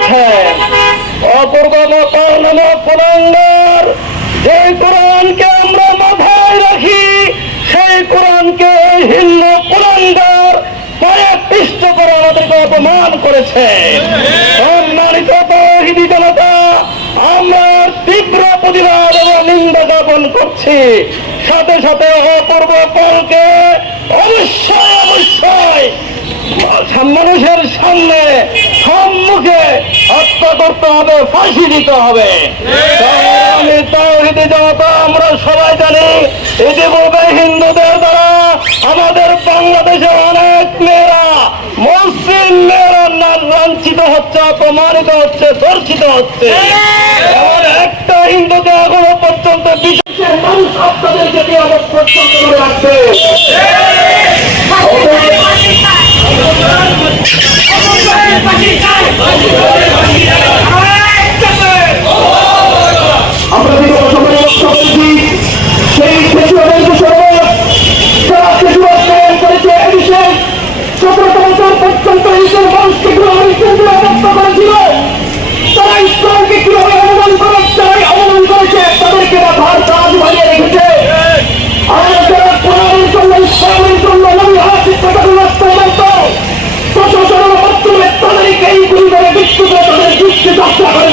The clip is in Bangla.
করেছেন অপূর্বতার নামক কোরআনার যে কোরআনকে আমরা মাথায় রাখি, সেই কোরআনকে হিন্দু কোরআনদার পৃষ্ঠ করে আমাদেরকে অপমান করেছে। আমরা তীব্র প্রতিবাদ এবং নিন্দা জ্ঞাপন করছি। সাথে সাথে অপূর্ব পলকে অবশ্যই অবশ্যই সম্মান হত্যা করতে হবে, ফাঁসি দিতে হবে। আমরা সবাই জানি, ইতিপূর্বে হিন্দুদের দ্বারা আমাদের বাংলাদেশে অনেক মেয়েরা মুসলিম মেয়েরা লাঞ্ছিত হচ্ছে, অপমানিত হচ্ছে, ধর্ষিত হচ্ছে। একটা হিন্দুকে এখনও পর্যন্ত বিশেষের মানুষ আপনাদেরকে দিয়ে আমার দেশের মানুষকে কীভাবে কেন্দ্রে হত্যা করেছিল? তারা ইসলামকে কীভাবে অবমান করে তারাই অবমান করেছে, তাদেরকে ধার কাজ বানিয়ে রেখেছে। তাদেরকে এই পরিবারে বিশ্বকে তাদের দৃষ্টি যাত্রা করে